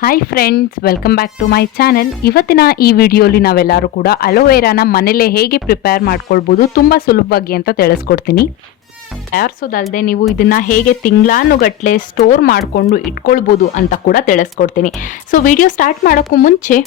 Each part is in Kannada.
Hi friends, welcome back to my channel. ಇವತ್ತಿನ ಈ ವಿಡಿಯೋಲಿ ನಾವೆಲ್ಲರೂ ಕೂಡ ಅಲೋವೆರಾನ ಮನೇಲೆ ಹೇಗೆ ಪ್ರಿಪೇರ್ ಮಾಡ್ಕೊಳ್ಬೋದು ತುಂಬ ಸುಲಭವಾಗಿ ಅಂತ ತಿಳಿಸ್ಕೊಡ್ತೀನಿ. ತಯಾರಿಸೋದಲ್ಲದೆ ನೀವು ಇದನ್ನ ಹೇಗೆ ತಿಂಗಳಾನುಗಟ್ಲೆ ಸ್ಟೋರ್ ಮಾಡಿಕೊಂಡು ಇಟ್ಕೊಳ್ಬೋದು ಅಂತ ಕೂಡ ತಿಳಿಸ್ಕೊಡ್ತೀನಿ. ಸೊ ವಿಡಿಯೋ ಸ್ಟಾರ್ಟ್ ಮಾಡೋಕ್ಕೂ ಮುಂಚೆ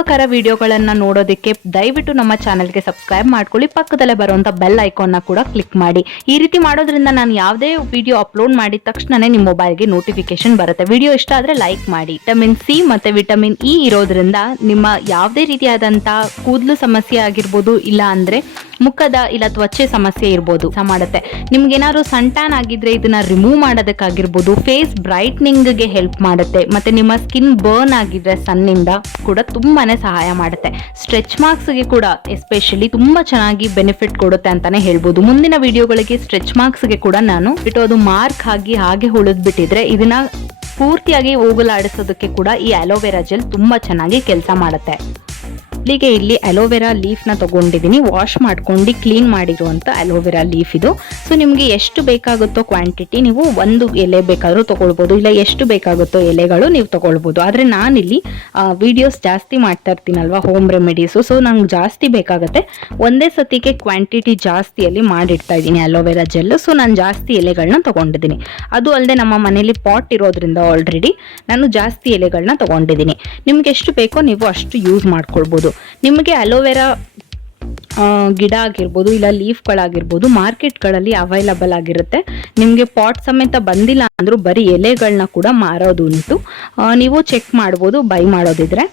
ಉಪಕಾರ ವಿಡಿಯೋಗಳನ್ನು ನೋಡೋದಕ್ಕೆ ದಯವಿಟ್ಟು ನಮ್ಮ ಚಾನೆಲ್ಗೆ ಸಬ್ಸ್ಕ್ರೈಬ್ ಮಾಡ್ಕೊಳ್ಳಿ. ಪಕ್ಕದಲ್ಲೇ ಬರುವಂಥ ಬೆಲ್ ಐಕಾನ್ನ ಕೂಡ ಕ್ಲಿಕ್ ಮಾಡಿ. ಈ ರೀತಿ ಮಾಡೋದ್ರಿಂದ ನಾನು ಯಾವುದೇ ವಿಡಿಯೋ ಅಪ್ಲೋಡ್ ಮಾಡಿದ ತಕ್ಷಣನೇ ನಿಮ್ಮ ಮೊಬೈಲ್ಗೆ ನೋಟಿಫಿಕೇಶನ್ ಬರುತ್ತೆ. ವಿಡಿಯೋ ಇಷ್ಟ ಆದರೆ ಲೈಕ್ ಮಾಡಿ. ವಿಟಮಿನ್ ಸಿ ಮತ್ತು ವಿಟಮಿನ್ ಇ ಇರೋದ್ರಿಂದ ನಿಮ್ಮ ಯಾವುದೇ ರೀತಿಯಾದಂಥ ಕೂದಲು ಸಮಸ್ಯೆ ಆಗಿರ್ಬೋದು, ಇಲ್ಲ ಅಂದರೆ ಮುಖದ ಇಲ್ಲ ತ್ವಚೆ ಸಮಸ್ಯೆ ಇರ್ಬೋದು ಮಾಡುತ್ತೆ. ನಿಮ್ಗೇನಾದ್ರು ಸನ್ ಟ್ಯಾನ್ ಆಗಿದ್ರೆ ಇದನ್ನ ರಿಮೂವ್ ಮಾಡೋದಕ್ಕಾಗಿರ್ಬೋದು, ಫೇಸ್ ಬ್ರೈಟ್ನಿಂಗ್ಗೆ ಹೆಲ್ಪ್ ಮಾಡುತ್ತೆ. ಮತ್ತೆ ನಿಮ್ಮ ಸ್ಕಿನ್ ಬರ್ನ್ ಆಗಿದ್ರೆ ಸನ್ನಿಂದ ಕೂಡ ತುಂಬಾನೇ ಸಹಾಯ ಮಾಡುತ್ತೆ. ಸ್ಟ್ರೆಚ್ ಮಾರ್ಕ್ಸ್ಗೆ ಕೂಡ ಎಸ್ಪೆಷಲಿ ತುಂಬಾ ಚೆನ್ನಾಗಿ ಬೆನಿಫಿಟ್ ಕೊಡುತ್ತೆ ಅಂತಾನೆ ಹೇಳ್ಬೋದು. ಮುಂದಿನ ವಿಡಿಯೋಗಳಿಗೆ ಸ್ಟ್ರೆಚ್ ಮಾರ್ಕ್ಸ್ಗೆ ಕೂಡ ನಾನು ಅದು ಮಾರ್ಕ್ ಆಗಿ ಹಾಗೆ ಉಳಿದ್ಬಿಟ್ಟಿದ್ರೆ ಇದನ್ನ ಪೂರ್ತಿಯಾಗಿ ಹೋಗಲಾಡಿಸೋದಕ್ಕೆ ಕೂಡ ಈ ಅಲೋವೆರಾ ಜೆಲ್ ತುಂಬಾ ಚೆನ್ನಾಗಿ ಕೆಲಸ ಮಾಡುತ್ತೆ. ಇಲ್ಲಿಗೆ ಇಲ್ಲಿ ಅಲೋವೆರಾ ಲೀಫ್ನ ತಗೊಂಡಿದ್ದೀನಿ, ವಾಶ್ ಮಾಡ್ಕೊಂಡು ಕ್ಲೀನ್ ಮಾಡಿರುವಂಥ ಅಲೋವೆರಾ ಲೀಫ್ ಇದು. ಸೊ ನಿಮಗೆ ಎಷ್ಟು ಬೇಕಾಗುತ್ತೋ ಕ್ವಾಂಟಿಟಿ ನೀವು ಒಂದು ಎಲೆ ಬೇಕಾದರೂ ತಗೊಳ್ಬೋದು, ಇಲ್ಲ ಎಷ್ಟು ಬೇಕಾಗುತ್ತೋ ಎಲೆಗಳು ನೀವು ತಗೊಳ್ಬೋದು. ಆದರೆ ನಾನಿಲ್ಲಿ ವಿಡಿಯೋಸ್ ಜಾಸ್ತಿ ಮಾಡ್ತಾ ಇರ್ತೀನಲ್ವಾ ಹೋಮ್ ರೆಮಿಡೀಸು, ಸೊ ನಂಗೆ ಜಾಸ್ತಿ ಬೇಕಾಗುತ್ತೆ. ಒಂದೇ ಸತಿಗೆ ಕ್ವಾಂಟಿಟಿ ಜಾಸ್ತಿಯಲ್ಲಿ ಮಾಡಿಡ್ತಾ ಇದ್ದೀನಿ ಅಲೋವೆರಾ ಜೆಲ್. ಸೊ ನಾನು ಜಾಸ್ತಿ ಎಲೆಗಳನ್ನ ತಗೊಂಡಿದ್ದೀನಿ. ಅದು ಅಲ್ಲದೆ ನಮ್ಮ ಮನೇಲಿ ಪಾಟ್ ಇರೋದ್ರಿಂದ ಆಲ್ರೆಡಿ ನಾನು ಜಾಸ್ತಿ ಎಲೆಗಳನ್ನ ತಗೊಂಡಿದ್ದೀನಿ. ನಿಮ್ಗೆ ಎಷ್ಟು ಬೇಕೋ ನೀವು ಅಷ್ಟು ಯೂಸ್ ಮಾಡ್ಕೊಳ್ಬೋದು. ನಿಮಗೆ ಅಲೋವೆರಾ ಗಿಡ ಆಗಿರ್ಬೋದು ಇಲ್ಲ ಲೀಫ್ಗಳಾಗಿರ್ಬೋದು ಮಾರ್ಕೆಟ್ಗಳಲ್ಲಿ ಅವೈಲಬಲ್ ಆಗಿರುತ್ತೆ. ನಿಮಗೆ ಪಾಟ್ ಸಮೇತ ಬಂದಿಲ್ಲ ಅಂದ್ರೂ ಬರೀ ಎಲೆಗಳನ್ನ ಕೂಡ ಮಾರೋದು ಉಂಟು. ನೀವು ಚೆಕ್ ಮಾಡ್ಬೋದು ಬೈ ಮಾಡೋದಿದ್ರೆ.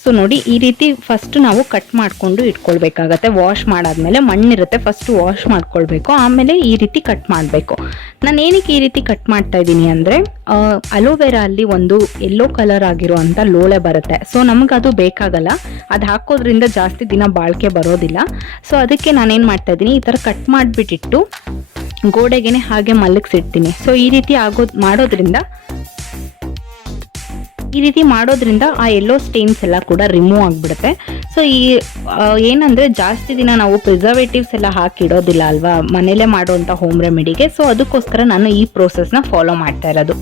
ಸೊ ನೋಡಿ, ಈ ರೀತಿ ಫಸ್ಟ್ ನಾವು ಕಟ್ ಮಾಡಿಕೊಂಡು ಇಟ್ಕೊಳ್ಬೇಕಾಗತ್ತೆ. ವಾಶ್ ಮಾಡಾದ್ಮೇಲೆ ಮಣ್ಣಿರುತ್ತೆ, ಫಸ್ಟ್ ವಾಶ್ ಮಾಡ್ಕೊಳ್ಬೇಕು, ಆಮೇಲೆ ಈ ರೀತಿ ಕಟ್ ಮಾಡಬೇಕು. ನಾನು ಏನಕ್ಕೆ ಈ ರೀತಿ ಕಟ್ ಮಾಡ್ತಾ ಇದ್ದೀನಿ ಅಂದರೆ ಅಲೋವೆರಾ ಅಲ್ಲಿ ಒಂದು ಯೆಲ್ಲೋ ಕಲರ್ ಆಗಿರುವಂಥ ಲೋಳೆ ಬರುತ್ತೆ. ಸೊ ನಮಗದು ಬೇಕಾಗಲ್ಲ, ಅದು ಹಾಕೋದ್ರಿಂದ ಜಾಸ್ತಿ ದಿನ ಬಾಳಿಕೆ ಬರೋದಿಲ್ಲ. ಸೊ ಅದಕ್ಕೆ ನಾನೇನು ಮಾಡ್ತಾ ಇದ್ದೀನಿ, ಈ ಥರ ಕಟ್ ಮಾಡಿಬಿಟ್ಟಿಟ್ಟು ಗೋಡೆಗೆನೆ ಹಾಗೆ ಮಲಗಿಸಿಡ್ತೀನಿ. ಸೊ ಈ ರೀತಿ ಮಾಡೋದ್ರಿಂದ ಆ ಯೆಲ್ಲೋ ಸ್ಟೇನ್ಸ್ ಎಲ್ಲ ಕೂಡ ರಿಮೂವ್ ಆಗಿಬಿಡುತ್ತೆ. ಸೊ ಏನಂದರೆ ಜಾಸ್ತಿ ದಿನ ನಾವು ಪ್ರಿಸರ್ವೇಟಿವ್ಸ್ ಎಲ್ಲ ಹಾಕಿಡೋದಿಲ್ಲ ಅಲ್ವಾ ಮನೇಲೆ ಮಾಡುವಂಥ ಹೋಮ್ ರೆಮಿಡಿಗೆ. ಸೊ ಅದಕ್ಕೋಸ್ಕರ ನಾನು ಈ ಪ್ರೋಸೆಸ್ನ ಫಾಲೋ ಮಾಡ್ತಾ ಇರೋದು.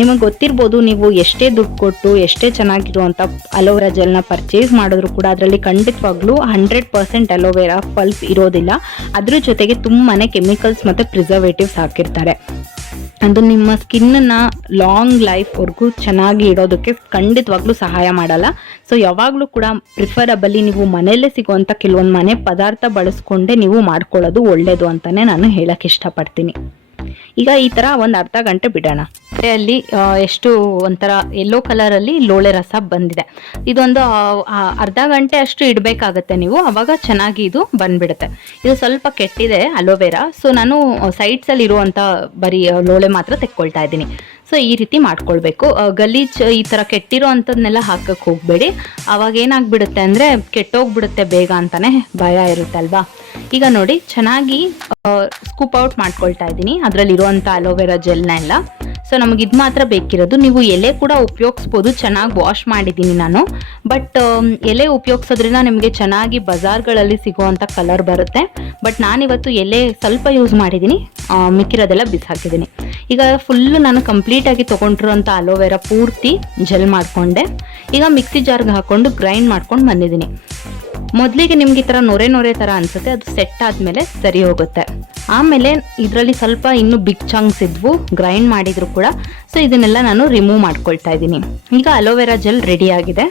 ನಿಮಗೆ ಗೊತ್ತಿರ್ಬೋದು, ನೀವು ಎಷ್ಟೇ ದುಡ್ಡು ಕೊಟ್ಟು ಎಷ್ಟೇ ಚೆನ್ನಾಗಿರುವಂಥ ಅಲೋವೆರಾ ಜೆಲ್ನ ಪರ್ಚೇಸ್ ಮಾಡಿದ್ರು ಕೂಡ ಅದರಲ್ಲಿ ಖಂಡಿತವಾಗ್ಲೂ 100% ಅಲೋವೆರಾ ಪಲ್ಪ್ ಇರೋದಿಲ್ಲ. ಅದ್ರ ಜೊತೆಗೆ ತುಂಬಾ ಕೆಮಿಕಲ್ಸ್ ಮತ್ತು ಪ್ರಿಸರ್ವೇಟಿವ್ಸ್ ಹಾಕಿರ್ತಾರೆ. ಅದು ನಿಮ್ಮ ಸ್ಕಿನ್ನ ಲಾಂಗ್ ಲೈಫ್ವರೆಗೂ ಚೆನ್ನಾಗಿ ಇಡೋದಕ್ಕೆ ಖಂಡಿತವಾಗ್ಲೂ ಸಹಾಯ ಮಾಡಲ್ಲ. ಸೊ ಯಾವಾಗಲೂ ಕೂಡ ಪ್ರಿಫರಬಲಿ ನೀವು ಮನೆಯಲ್ಲೇ ಸಿಗುವಂಥ ಕೆಲವೊಂದು ಮನೆ ಪದಾರ್ಥ ಬಳಸ್ಕೊಂಡೇ ನೀವು ಮಾಡ್ಕೊಳ್ಳೋದು ಒಳ್ಳೆಯದು ಅಂತಲೇ ನಾನು ಹೇಳಕ್ಕೆ ಇಷ್ಟಪಡ್ತೀನಿ. ಈಗ ಈ ಥರ ಒಂದು ಅರ್ಧ ಗಂಟೆ ಬಿಡೋಣ. ಅಲ್ಲಿ ಎಷ್ಟು ಒಂಥರ ಯೆಲ್ಲೋ ಕಲರಲ್ಲಿ ಲೋಳೆ ರಸ ಬಂದಿದೆ. ಇದೊಂದು ಅರ್ಧ ಗಂಟೆ ಅಷ್ಟು ಇಡಬೇಕಾಗತ್ತೆ ನೀವು, ಅವಾಗ ಚೆನ್ನಾಗಿ ಇದು ಬಂದ್ಬಿಡುತ್ತೆ. ಇದು ಸ್ವಲ್ಪ ಕೆಟ್ಟಿದೆ ಅಲೋವೆರಾ, ಸೊ ನಾನು ಸೈಡ್ಸಲ್ಲಿ ಇರುವಂಥ ಬರೀ ಲೋಳೆ ಮಾತ್ರ ತೆಕ್ಕೊಳ್ತಾ ಇದ್ದೀನಿ. ಸೊ ಈ ರೀತಿ ಮಾಡ್ಕೊಳ್ಬೇಕು. ಗಲೀಜ್ ಈ ಥರ ಕೆಟ್ಟಿರೋ ಅಂಥದ್ದನ್ನೆಲ್ಲ ಹಾಕಕ್ಕೆ ಹೋಗಬೇಡಿ, ಅವಾಗ ಏನಾಗ್ಬಿಡುತ್ತೆ ಅಂದರೆ ಕೆಟ್ಟೋಗ್ಬಿಡುತ್ತೆ ಬೇಗ ಅಂತಾನೆ ಭಯ ಇರುತ್ತೆ ಅಲ್ವಾ. ಈಗ ನೋಡಿ, ಚೆನ್ನಾಗಿ ಸ್ಕೂಪ್ ಔಟ್ ಮಾಡ್ಕೊಳ್ತಾ ಇದ್ದೀನಿ ಅದರಲ್ಲಿರುವಂಥ ಅಲೋವೆರಾ ಜೆಲ್ನ ಎಲ್ಲ. ಸೊ ನಮಗೆ ಇದು ಮಾತ್ರ ಬೇಕಿರೋದು. ನೀವು ಎಲೆ ಕೂಡ ಉಪಯೋಗಿಸ್ಬೋದು, ಚೆನ್ನಾಗಿ ವಾಶ್ ಮಾಡಿದ್ದೀನಿ ನಾನು. ಬಟ್ ಎಲೆ ಉಪಯೋಗಿಸೋದ್ರಿಂದ ನಿಮಗೆ ಚೆನ್ನಾಗಿ ಬಜಾರ್ಗಳಲ್ಲಿ ಸಿಗುವಂಥ ಕಲರ್ ಬರುತ್ತೆ. ಬಟ್ ನಾನಿವತ್ತು ಎಲೆ ಸ್ವಲ್ಪ ಯೂಸ್ ಮಾಡಿದ್ದೀನಿ, ಮಿಕ್ಕಿರೋದೆಲ್ಲ ಬಿಸಾಕಿದ್ದೀನಿ. ಈಗ ಫುಲ್ಲು ನಾನು ಕಂಪ್ಲೀಟಾಗಿ ತೊಗೊಂಡಿರೋಂಥ ಅಲೋವೆರಾ ಪೂರ್ತಿ ಜೆಲ್ ಮಾಡಿಕೊಂಡೆ. ಈಗ ಮಿಕ್ಸಿ ಜಾರ್ಗೆ ಹಾಕ್ಕೊಂಡು ಗ್ರೈಂಡ್ ಮಾಡ್ಕೊಂಡು ಬಂದಿದ್ದೀನಿ. ಮೊದಲಿಗೆ ನಿಮ್ಗೆ ಈ ಥರ ನೊರೆ ಥರ ಅನಿಸುತ್ತೆ, ಅದು ಸೆಟ್ ಆದಮೇಲೆ ಸರಿ ಹೋಗುತ್ತೆ. ಆಮೇಲೆ ಇದರಲ್ಲಿ ಸ್ವಲ್ಪ ಇನ್ನೂ ಬಿಗ್ ಚಂಕ್ಸ್ ಇದ್ವು ಗ್ರೈಂಡ್ ಮಾಡಿದ್ರು ಕೂಡ. ಸೊ ಇದನ್ನೆಲ್ಲ ನಾನು ರಿಮೂವ್ ಮಾಡ್ಕೊಳ್ತಾ ಇದ್ದೀನಿ. ಈಗ ಅಲೋವೆರಾ ಜೆಲ್ ರೆಡಿ ಆಗಿದೆ.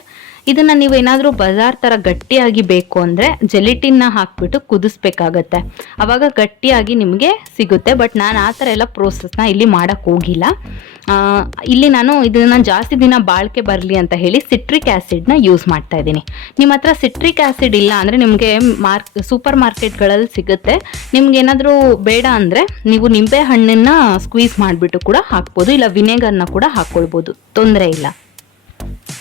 ಇದನ್ನು ನೀವೇನಾದರೂ ಬಜಾರ್ ಥರ ಗಟ್ಟಿಯಾಗಿ ಬೇಕು ಅಂದರೆ ಜೆಲಿಟಿನ್ನ ಹಾಕಿಬಿಟ್ಟು ಕುದಿಸ್ಬೇಕಾಗತ್ತೆ, ಆವಾಗ ಗಟ್ಟಿಯಾಗಿ ನಿಮಗೆ ಸಿಗುತ್ತೆ. ಬಟ್ ನಾನು ಆ ಥರ ಎಲ್ಲ ಪ್ರೋಸೆಸ್ನ ಇಲ್ಲಿ ಮಾಡೋಕ್ಕೆ ಹೋಗಿಲ್ಲ. ಇಲ್ಲಿ ನಾನು ಇದನ್ನು ಜಾಸ್ತಿ ದಿನ ಬಾಳಿಕೆ ಬರಲಿ ಅಂತ ಹೇಳಿ ಸಿಟ್ರಿಕ್ ಆ್ಯಸಿಡ್ನ ಯೂಸ್ ಮಾಡ್ತಾ ಇದ್ದೀನಿ. ನಿಮ್ಮ ಹತ್ರ ಸಿಟ್ರಿಕ್ ಆ್ಯಸಿಡ್ ಇಲ್ಲ ಅಂದರೆ ನಿಮಗೆ ಸೂಪರ್ ಮಾರ್ಕೆಟ್ಗಳಲ್ಲಿ ಸಿಗುತ್ತೆ. ನಿಮ್ಗೆ ಏನಾದರೂ ಬೇಡ ಅಂದರೆ ನೀವು ನಿಂಬೆ ಹಣ್ಣನ್ನು ಸ್ಕ್ವೀಸ್ ಮಾಡಿಬಿಟ್ಟು ಕೂಡ ಹಾಕ್ಬೋದು, ಇಲ್ಲ ವಿನೆಗರ್ನ ಕೂಡ ಹಾಕ್ಕೊಳ್ಬೋದು, ತೊಂದರೆ ಇಲ್ಲ.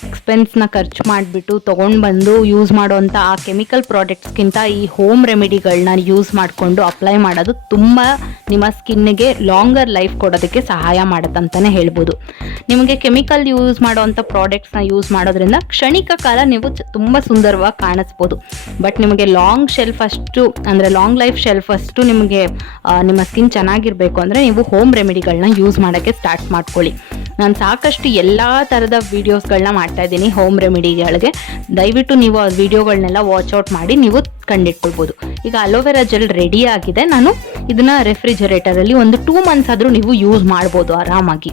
ಎಕ್ಸ್ಪೆನ್ಸ್ನ ಖರ್ಚು ಮಾಡಿಬಿಟ್ಟು ತೊಗೊಂಡು ಬಂದು ಯೂಸ್ ಮಾಡೋವಂಥ ಆ ಕೆಮಿಕಲ್ ಪ್ರಾಡಕ್ಟ್ಸ್ಗಿಂತ ಈ ಹೋಮ್ ರೆಮಿಡಿಗಳನ್ನ ಯೂಸ್ ಮಾಡಿಕೊಂಡು ಅಪ್ಲೈ ಮಾಡೋದು ತುಂಬ ನಿಮ್ಮ ಸ್ಕಿನ್ನಿಗೆ ಲಾಂಗರ್ ಲೈಫ್ ಕೊಡೋದಕ್ಕೆ ಸಹಾಯ ಮಾಡುತ್ತಂತಲೇ ಹೇಳ್ಬೋದು. ನಿಮಗೆ ಕೆಮಿಕಲ್ ಯೂಸ್ ಮಾಡೋವಂಥ ಪ್ರಾಡಕ್ಟ್ಸ್ನ ಯೂಸ್ ಮಾಡೋದ್ರಿಂದ ಕ್ಷಣಿಕ ಕಾಲ ನೀವು ತುಂಬ ಸುಂದರವಾಗಿ ಕಾಣಿಸ್ಬೋದು. ಬಟ್ ನಿಮಗೆ ಲಾಂಗ್ ಲೈಫ್ ಶೆಲ್ಫ್ ಅಷ್ಟು ನಿಮಗೆ ನಿಮ್ಮ ಸ್ಕಿನ್ ಚೆನ್ನಾಗಿರಬೇಕು ಅಂದರೆ ನೀವು ಹೋಮ್ ರೆಮಿಡಿಗಳನ್ನ ಯೂಸ್ ಮಾಡೋಕ್ಕೆ ಸ್ಟಾರ್ಟ್ ಮಾಡ್ಕೊಳ್ಳಿ. ನಾನು ಸಾಕಷ್ಟು ಎಲ್ಲ ಥರದ ವೀಡಿಯೋಸ್ಗಳನ್ನ ಮಾಡ್ತಾ ಇದ್ದೀನಿ ಹೋಮ್ ರೆಮಿಡಿಗಳಿಗೆ. ದಯವಿಟ್ಟು ನೀವು ಆ ವಿಡಿಯೋಗಳನ್ನೆಲ್ಲ ವಾಚ್ಔಟ್ ಮಾಡಿ ನೀವು ಕಂಡಿಟ್ಕೊಳ್ಬೋದು. ಈಗ ಅಲೋವೆರಾ ಜೆಲ್ ರೆಡಿ ಆಗಿದೆ. ನಾನು ಇದನ್ನ ರೆಫ್ರಿಜರೇಟರಲ್ಲಿ ಒಂದು 2 ಮಂತ್ಸ್ ಆದರೂ ನೀವು ಯೂಸ್ ಮಾಡ್ಬೋದು ಆರಾಮಾಗಿ.